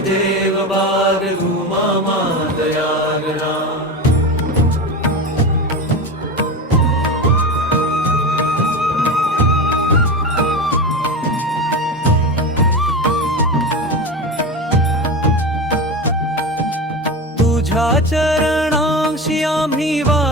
देव बार घुमा मा दयाल राम तुझ्या चरणांशी आम्ही वा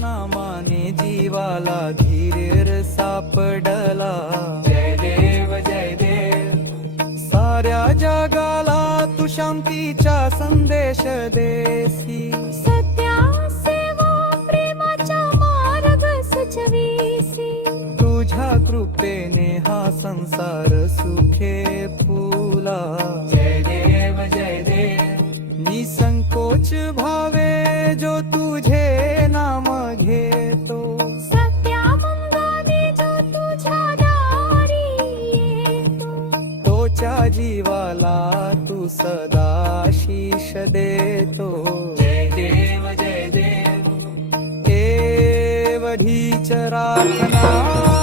नामाने जीवाला धीर सापडला. जय देव जय देव. साऱ्या जगाला तू शांतीचा संदेश देसी सत्या सेवा प्रेमाचा तुझ्या कृपेने हा संसार सुखे फुला. जय देव जय देव. निसंकोच भावे जो तुझे जीवाला तू सदा शीश देतो. जय देव जय देव. देवढीच राखना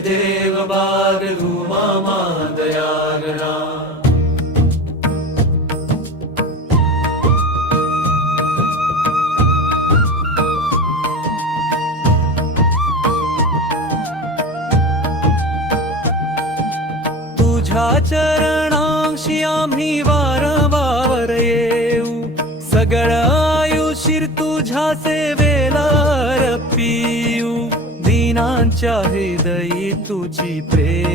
देव बार घुमा मा दयागरा तुझ्या चरणांशी आम्ही वारंवार येऊ. सगळं आयुषीर तुझ्या सेवेला रपी ó vida, e tu te prego.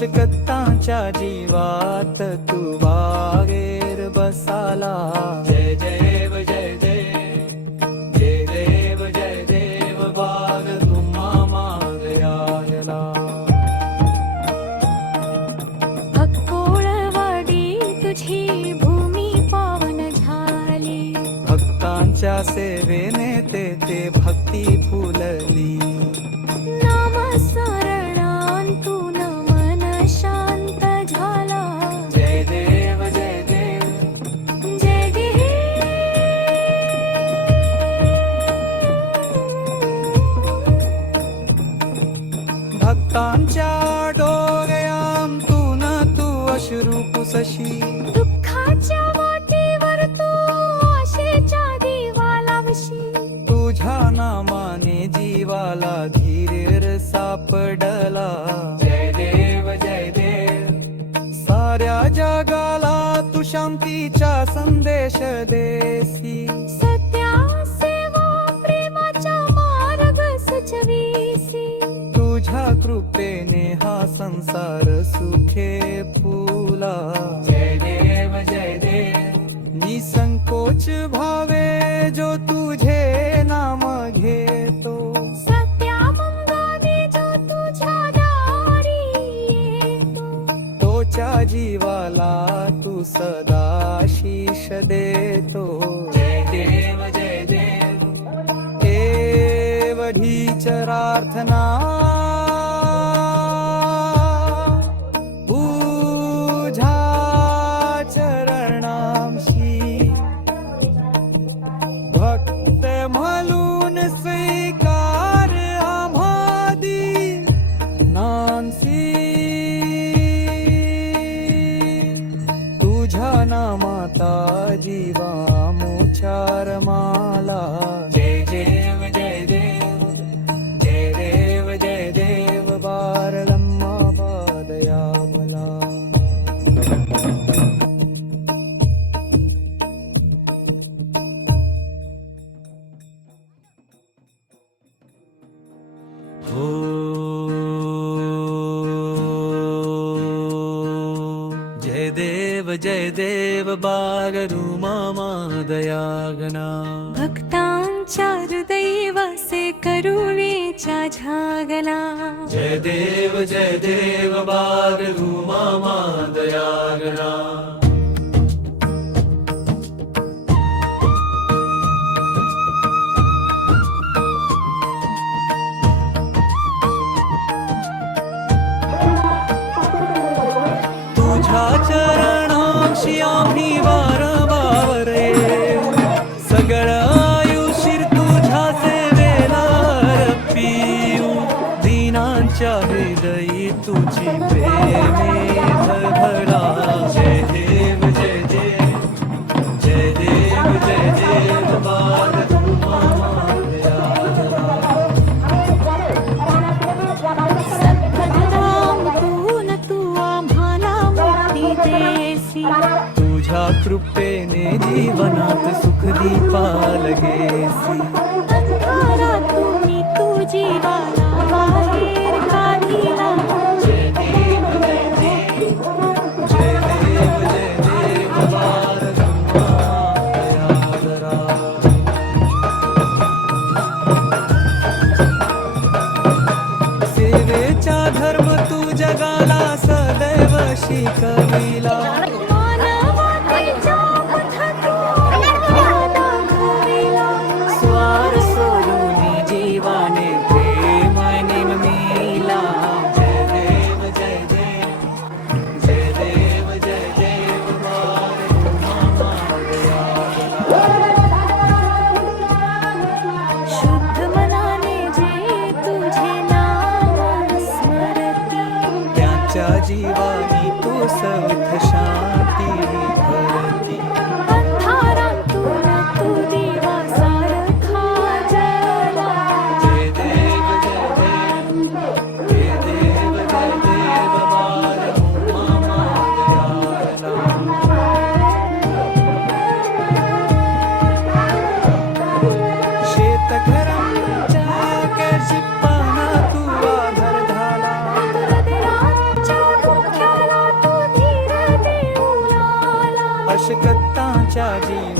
नाशकत्ताच्या जीवात तू वागेर बसाला. साऱ्या जगाला तू शांतीचा संदेश देसी सत्या सेवा प्रेमाचा तुझ्या कृपेने हा संसार सुखे फुला. जय देव जय देव. निसंकोच भावे जो जीवाला तू सदा शीश देतो. जय देव जय देव. हे वढीचरार्थना जय देव रूपमा मा दया गना भक्तां चारुदैवस्य करुणे च जागना जयदेव जयदेव बाल रूपमा दया गना जीवनात सुख दीपाल गेसी अंधारातून तू जीवाला बाहेर काढिला. जय देव जय देव जय देव जय देव बाल दयागरा सेवेचा धर्म तू जगाला सदैव शिकविला. জীবন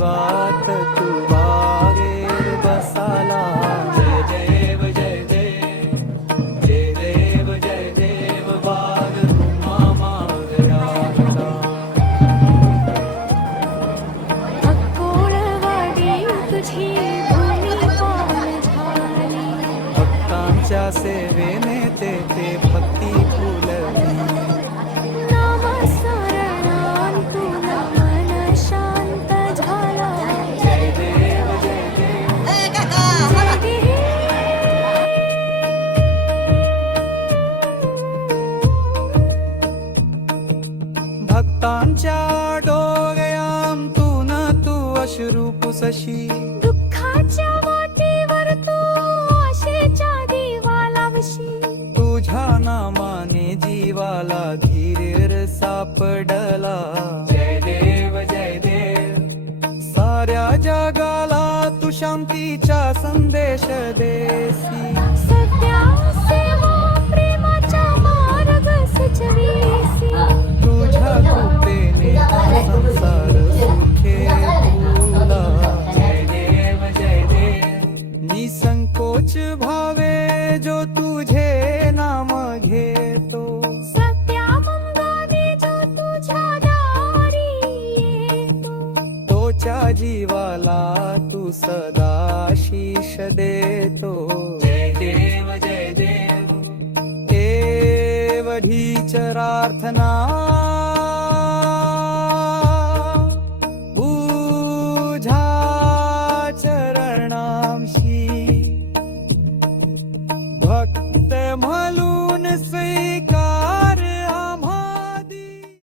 पुसशी दुःखाच्या वाटेवर तू आशेच्या दिवा लावशी. तुझ्या नामाने जीवाला धीर सापडला. जय देव जय देव. साऱ्या जगाला तू शांतीचा संदेश देसी सत्या सेवा प्रेमाचा मार्ग सुचवीसी. तुझ्या कृपेने संसार सुखे निसंकोच भावे जो तुझे नाम घेतो. तोच्या जीवाला तू सदा शीश देतो। जय देव जय देव। एवढीच प्रार्थना